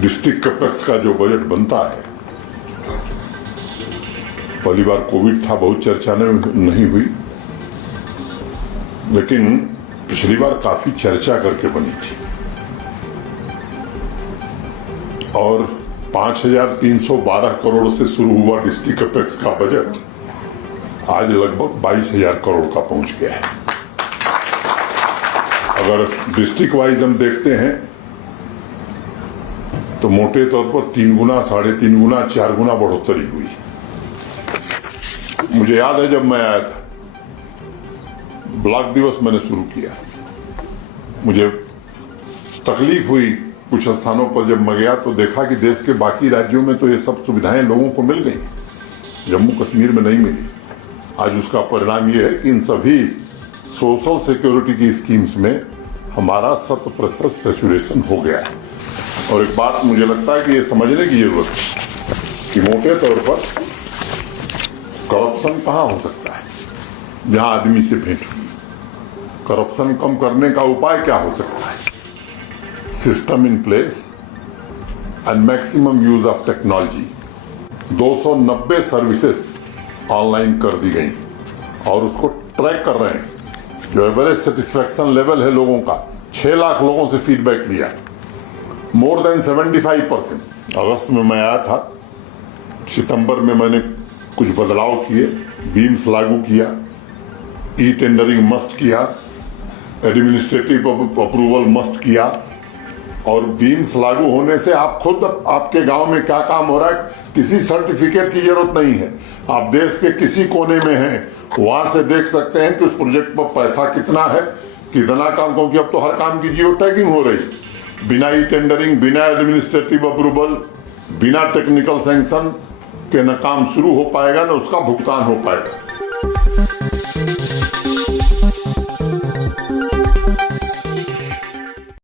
District capex का जो budget बनता है, पहली बार कोविड था, बहुत चर्चा नहीं हुई, लेकिन पिछली बार काफी चर्चा करके बनी थी और 5,312 करोड़ से शुरू हुआ डिस्ट्रिक्ट कैपेक्स का बजट आज लगभग 22,000 करोड़ का पहुंच गया है। अगर डिस्ट्रिक्ट वाइज हम देखते हैं तो मोटे तौर पर 3 गुना, 3.5 गुना, 4 गुना बढ़ोतरी हुई। मुझे याद है जब मैं आया था, ब्लॉक दिवस मैंने शुरू किया, मुझे तकलीफ हुई कुछ स्थानों पर जब मैं गया तो देखा कि देश के बाकी राज्यों में तो ये सब सुविधाएं लोगों को मिल गई, जम्मू कश्मीर में नहीं मिली। आज उसका परिणाम ये है कि इन सभी सोशल सिक्योरिटी की स्कीम्स में हमारा 100% सैचुरेशन हो गया है। और एक बात मुझे लगता है कि ये समझने की जरूरत है कि मोटे तौर पर करप्शन कहां हो सकता है, जहां आदमी से भेंट हुई। करप्शन कम करने का उपाय क्या हो सकता है? System in place and maximum use of technology. 290 services online कर दी गई और उसको ट्रैक कर रहे हैं। जो एवरेज सेटिस्फैक्शन लेवल है लोगों का, 6 लाख लोगों से फीडबैक लिया, मोर देन 75%। अगस्त में मैं आया था, सितंबर में मैंने कुछ बदलाव किए, बीम्स लागू किया, ई टेंडरिंग मस्ट किया, एडमिनिस्ट्रेटिव अप्रूवल मस्ट किया। और बीम्स लागू होने से आप खुद आपके गांव में क्या काम हो रहा है, किसी सर्टिफिकेट की जरूरत नहीं है। आप देश के किसी कोने में हैं, वहां से देख सकते हैं कि उस प्रोजेक्ट पर पैसा कितना है, कितना काम, क्योंकि अब तो हर काम की जियो टैगिंग हो रही। बिना ई टेंडरिंग, बिना एडमिनिस्ट्रेटिव अप्रूवल, बिना टेक्निकल सैंक्शन के न काम शुरू हो पाएगा न उसका भुगतान हो पाएगा।